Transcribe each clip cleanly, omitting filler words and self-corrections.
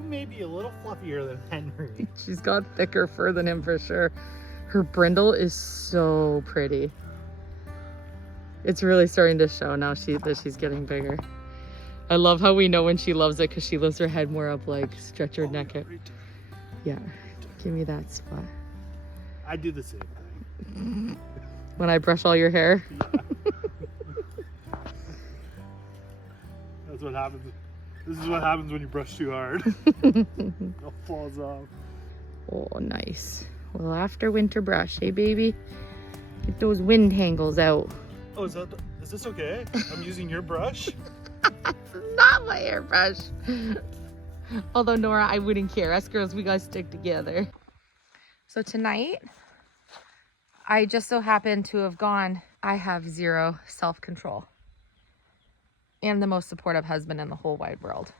Maybe a little fluffier than Henry. She's got thicker fur than him for sure. Her brindle is so pretty. It's really starting to show now that she's getting bigger. I love how we know when she loves it because she lifts her head more up, like stretch her neck out. Yeah, give me that spot. I do the same thing. When I brush all your hair. Yeah. That's what happens. This is what happens when you brush too hard. It all falls off. Oh, nice. Well, after winter brush, hey baby? Get those wind tangles out. Oh, is this okay? I'm using your brush? It's not my hairbrush. Although, Nora, I wouldn't care. Us girls, we gotta stick together. So tonight, I just so happen to have gone, I have zero self-control. And the most supportive husband in the whole wide world.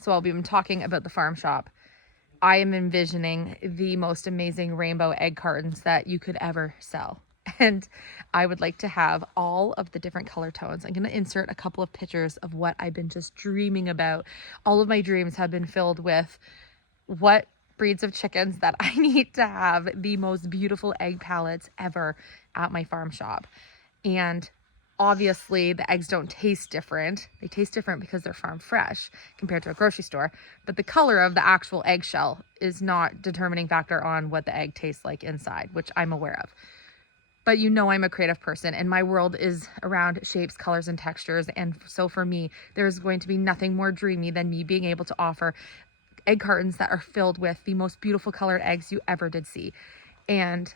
So while we've been talking about the farm shop, I am envisioning the most amazing rainbow egg cartons that you could ever sell. And I would like to have all of the different color tones. I'm going to insert a couple of pictures of what I've been just dreaming about. All of my dreams have been filled with what breeds of chickens that I need to have the most beautiful egg palettes ever at my farm shop. And obviously, the eggs don't taste different. They taste different because they're farm fresh compared to a grocery store. But the color of the actual eggshell is not determining factor on what the egg tastes like inside, which I'm aware of. But you know I'm a creative person and my world is around shapes, colors, and textures. And so for me, there's going to be nothing more dreamy than me being able to offer egg cartons that are filled with the most beautiful colored eggs you ever did see. And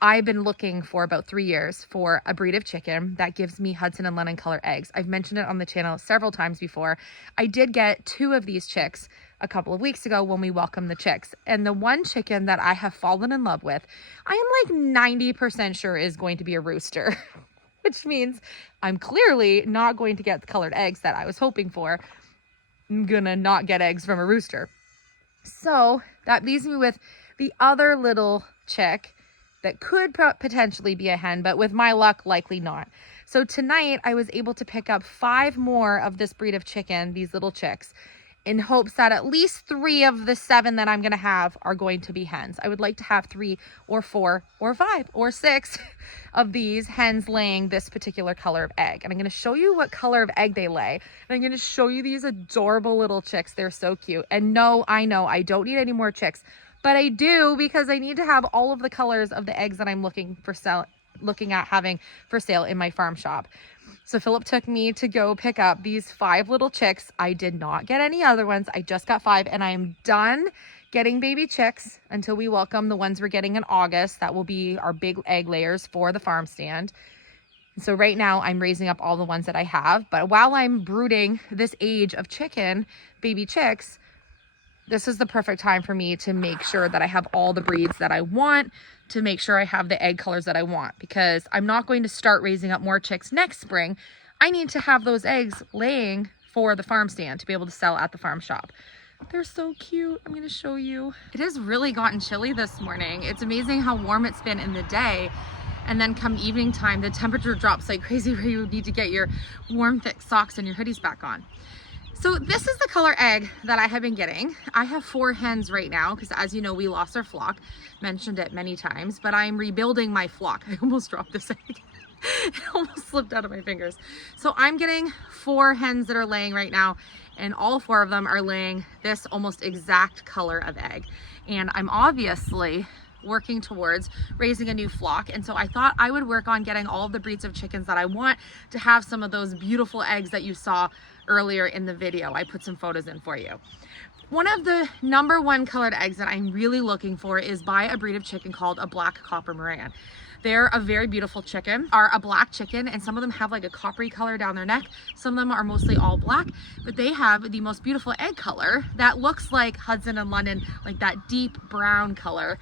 I've been looking for about 3 years for a breed of chicken that gives me Hudson and Lennon color eggs. I've mentioned it on the channel several times before. I did get 2 of these chicks a couple of weeks ago when we welcomed the chicks. And the one chicken that I have fallen in love with, I am like 90% sure is going to be a rooster, which means I'm clearly not going to get the colored eggs that I was hoping for. I'm gonna not get eggs from a rooster. So that leaves me with the other little chick that could potentially be a hen, but with my luck, likely not. So tonight I was able to pick up 5 more of this breed of chicken, these little chicks, in hopes that at least 3 of the 7 that I'm going to have are going to be hens. I would like to have 3 or 4 or 5 or 6 of these hens laying this particular color of egg. And I'm going to show you what color of egg they lay. And I'm going to show you these adorable little chicks. They're so cute. And no, I know I don't need any more chicks, but I do because I need to have all of the colors of the eggs that I'm looking at having for sale in my farm shop. So Philip took me to go pick up these 5 little chicks. I did not get any other ones. I just got 5 and I am done getting baby chicks until we welcome the ones we're getting in August. That will be our big egg layers for the farm stand. So right now I'm raising up all the ones that I have. But while I'm brooding this age of chicken, baby chicks, this is the perfect time for me to make sure that I have all the breeds that I want, to make sure I have the egg colors that I want, because I'm not going to start raising up more chicks next spring. I need to have those eggs laying for the farm stand to be able to sell at the farm shop. They're so cute. I'm going to show you. It has really gotten chilly this morning. It's amazing how warm it's been in the day. And then come evening time, the temperature drops like crazy where you need to get your warm, thick socks and your hoodies back on. So this is the color egg that I have been getting. I have 4 hens right now because, as you know, we lost our flock. Mentioned it many times, but I'm rebuilding my flock. I almost dropped this egg. It almost slipped out of my fingers. So I'm getting 4 hens that are laying right now, and all 4 of them are laying this almost exact color of egg. And I'm obviously working towards raising a new flock, and so I thought I would work on getting all of the breeds of chickens that I want to have some of those beautiful eggs that you saw earlier in the video. I put some photos in for you. One of the #1 colored eggs that I'm really looking for is by a breed of chicken called a black copper Moran. They're a very beautiful chicken, are a black chicken, and some of them have like a coppery color down their neck. Some of them are mostly all black, but they have the most beautiful egg color that looks like Hudson and London, like that deep brown color.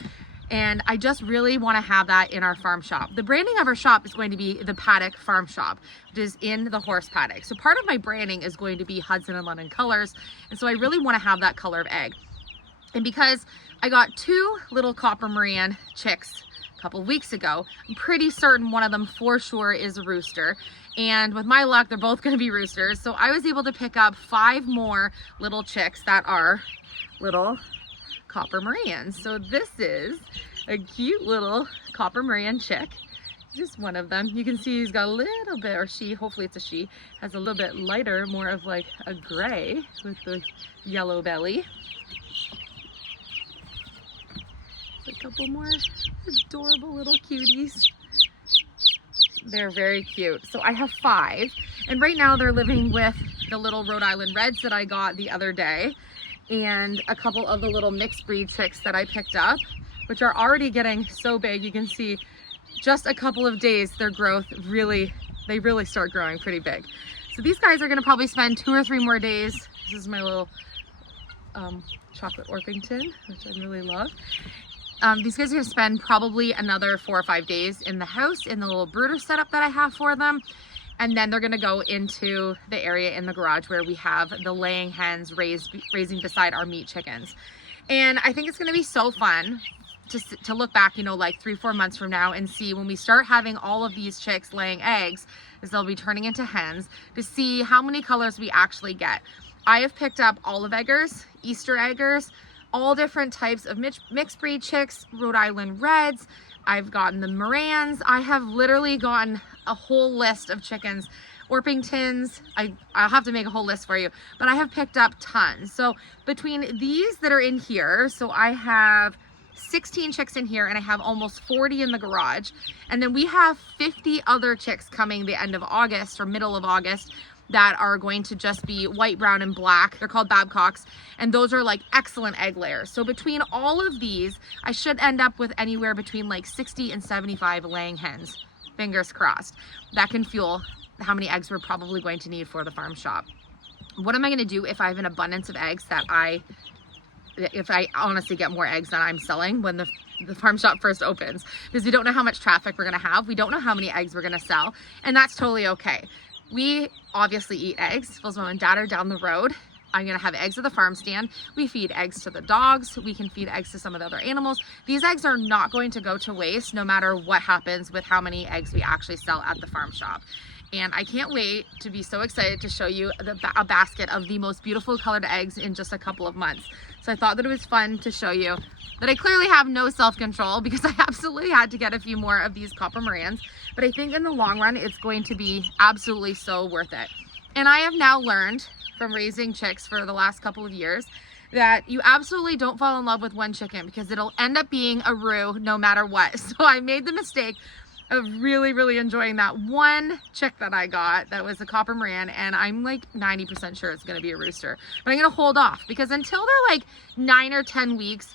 And I just really want to have that in our farm shop. The branding of our shop is going to be the Paddock Farm Shop, which is in the horse paddock. So part of my branding is going to be Hudson and London colors. And so I really want to have that color of egg. And because I got 2 little copper Moran chicks a couple of weeks ago, I'm pretty certain one of them for sure is a rooster. And with my luck, they're both gonna be roosters. So I was able to pick up 5 more little chicks that are little copper Marans. So this is a cute little copper Maran chick. Just one of them. You can see he's got a little bit, or she, hopefully it's a she, has a little bit lighter, more of like a gray with the yellow belly. A couple more adorable little cuties. They're very cute. So I have 5, and right now they're living with the little Rhode Island Reds that I got the other day, and a couple of the little mixed breed chicks that I picked up, which are already getting so big. You can see just a couple of days, their growth they really start growing pretty big. So these guys are gonna probably spend 2 or 3 more days. This is my little chocolate Orpington, which I really love. These guys are gonna spend probably another 4 or 5 days in the house in the little brooder setup that I have for them. And then they're gonna go into the area in the garage where we have the laying hens raising beside our meat chickens. And I think it's gonna be so fun to look back, you know, like 3 or 4 months from now and see when we start having all of these chicks laying eggs, as they'll be turning into hens, to see how many colors we actually get. I have picked up olive eggers, Easter eggers, all different types of mixed breed chicks, Rhode Island Reds. I've gotten the Marans. I have literally gotten a whole list of chickens. Orpingtons, I'll have to make a whole list for you, but I have picked up tons. So between these that are in here, so I have 16 chicks in here and I have almost 40 in the garage. And then we have 50 other chicks coming the end of August or middle of August that are going to just be white, brown, and black. They're called Babcocks, and those are like excellent egg layers. So between all of these, I should end up with anywhere between like 60 and 75 laying hens, fingers crossed. That can fuel how many eggs we're probably going to need for the farm shop. What am I gonna do if I have an abundance of eggs if I honestly get more eggs than I'm selling when the farm shop first opens? Because we don't know how much traffic we're gonna have. We don't know how many eggs we're gonna sell, and that's totally okay. We obviously eat eggs. Phil's mom and dad are down the road. I'm gonna have eggs at the farm stand. We feed eggs to the dogs. We can feed eggs to some of the other animals. These eggs are not going to go to waste no matter what happens with how many eggs we actually sell at the farm shop. And I can't wait to be so excited to show you a basket of the most beautiful colored eggs in just a couple of months. So I thought that it was fun to show you that I clearly have no self-control because I absolutely had to get a few more of these copper Marans. But I think in the long run, it's going to be absolutely so worth it. And I have now learned from raising chicks for the last couple of years that you absolutely don't fall in love with one chicken because it'll end up being a roux no matter what. So I made the mistake of really enjoying that one chick that I got that was a copper Maran, and I'm like 90% sure it's gonna be a rooster. But I'm gonna hold off because until they're like 9 or 10 weeks,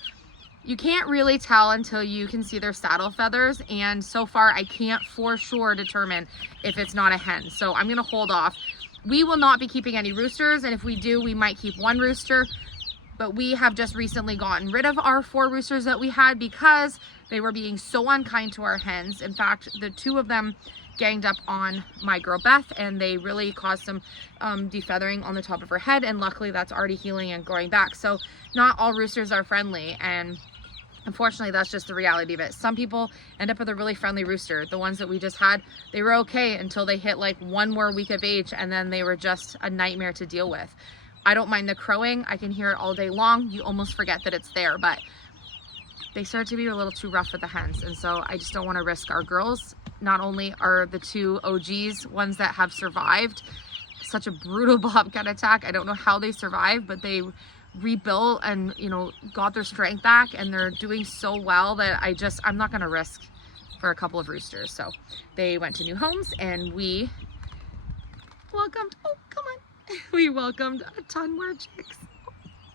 you can't really tell until you can see their saddle feathers, and so far I can't for sure determine if it's not a hen. So I'm gonna hold off. We will not be keeping any roosters, and if we do, we might keep one rooster. But we have just recently gotten rid of our 4 roosters that we had because they were being so unkind to our hens. In fact, the 2 of them ganged up on my girl Beth, and they really caused some defeathering on the top of her head, and luckily that's already healing and growing back. So not all roosters are friendly, and unfortunately that's just the reality of it. Some people end up with a really friendly rooster. The ones that we just had, they were okay until they hit like 1 more week of age, and then they were just a nightmare to deal with. I don't mind the crowing. I can hear it all day long. You almost forget that it's there, but they start to be a little too rough for the hens. And so I just don't want to risk our girls. Not only are the 2 OGs ones that have survived such a brutal bobcat attack. I don't know how they survived, but they rebuilt and, you know, got their strength back, and they're doing so well that I'm not going to risk for a couple of roosters. So they went to new homes, and we welcomed, oh, come on. We welcomed a ton more chicks.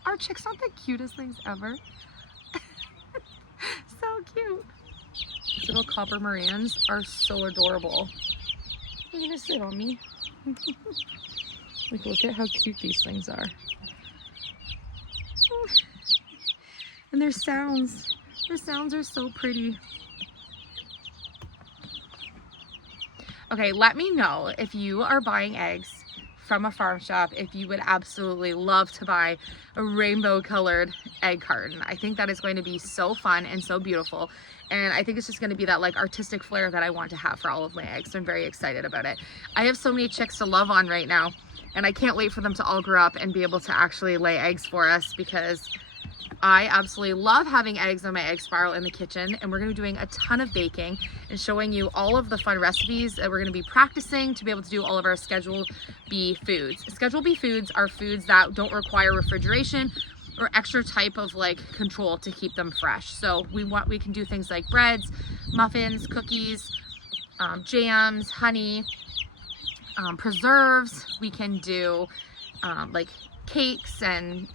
Our chicks aren't the cutest things ever. So cute. These little copper Marans are so adorable. You're gonna sit on me. Like, look at how cute these things are. And their sounds are so pretty. Okay, let me know if you are buying eggs from a farm shop, if you would absolutely love to buy a rainbow colored egg carton. I think that is going to be so fun and so beautiful. And I think it's just going to be that like artistic flair that I want to have for all of my eggs. So I'm very excited about it. I have so many chicks to love on right now, and I can't wait for them to all grow up and be able to actually lay eggs for us, because I absolutely love having eggs on my egg spiral in the kitchen. And we're going to be doing a ton of baking and showing you all of the fun recipes that we're going to be practicing to be able to do all of our Schedule B foods. Schedule B foods are foods that don't require refrigeration or extra type of like control to keep them fresh. So we can do things like breads, muffins, cookies, jams, honey, preserves. We can do like cakes, and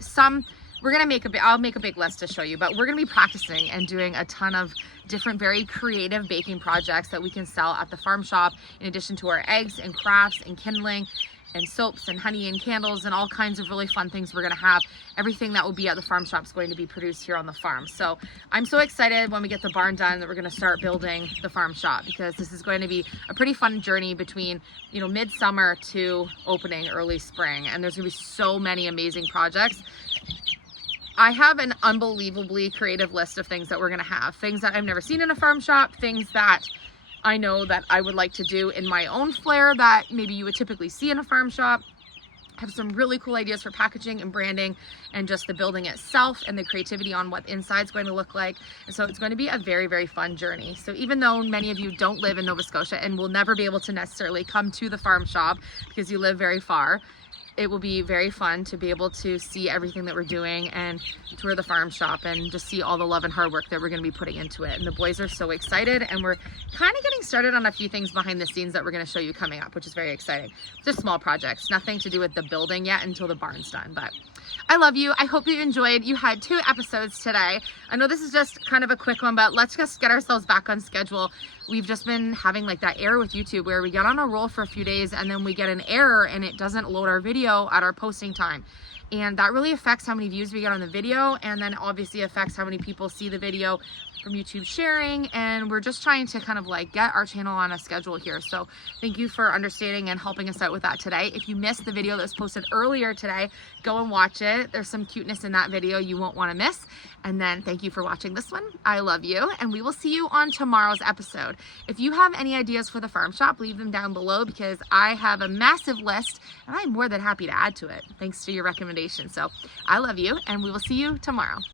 we're gonna I'll make a big list to show you, but we're gonna be practicing and doing a ton of different very creative baking projects that we can sell at the farm shop, in addition to our eggs and crafts and kindling and soaps and honey and candles and all kinds of really fun things we're gonna have. Everything that will be at the farm shop is going to be produced here on the farm. So I'm so excited when we get the barn done that we're gonna start building the farm shop, because this is going to be a pretty fun journey between, you know, midsummer to opening early spring. And there's gonna be so many amazing projects. I have an unbelievably creative list of things that we're gonna have. Things that I've never seen in a farm shop, things that I know that I would like to do in my own flair that maybe you would typically see in a farm shop. I have some really cool ideas for packaging and branding and just the building itself and the creativity on what the inside's going to look like. And so it's going to be a very, very fun journey. So even though many of you don't live in Nova Scotia and will never be able to necessarily come to the farm shop because you live very far, it will be very fun to be able to see everything that we're doing and tour the farm shop and just see all the love and hard work that we're going to be putting into it. And the boys are so excited, and we're kind of getting started on a few things behind the scenes that we're going to show you coming up, which is very exciting. Just small projects, nothing to do with the building yet until the barn's done. But I love you. I hope you enjoyed. You had 2 episodes today. I know this is just kind of a quick one, but let's just get ourselves back on schedule. We've just been having like that error with YouTube where we get on a roll for a few days and then we get an error and it doesn't load our video at our posting time. And that really affects how many views we get on the video, and then obviously affects how many people see the video from YouTube sharing. And we're just trying to kind of like get our channel on a schedule here. So thank you for understanding and helping us out with that today. If you missed the video that was posted earlier today, go and watch it. There's some cuteness in that video you won't want to miss. And then thank you for watching this one. I love you, and we will see you on tomorrow's episode. If you have any ideas for the farm shop, leave them down below, because I have a massive list and I'm more than happy to add to it thanks to your recommendation. So I love you, and we will see you tomorrow.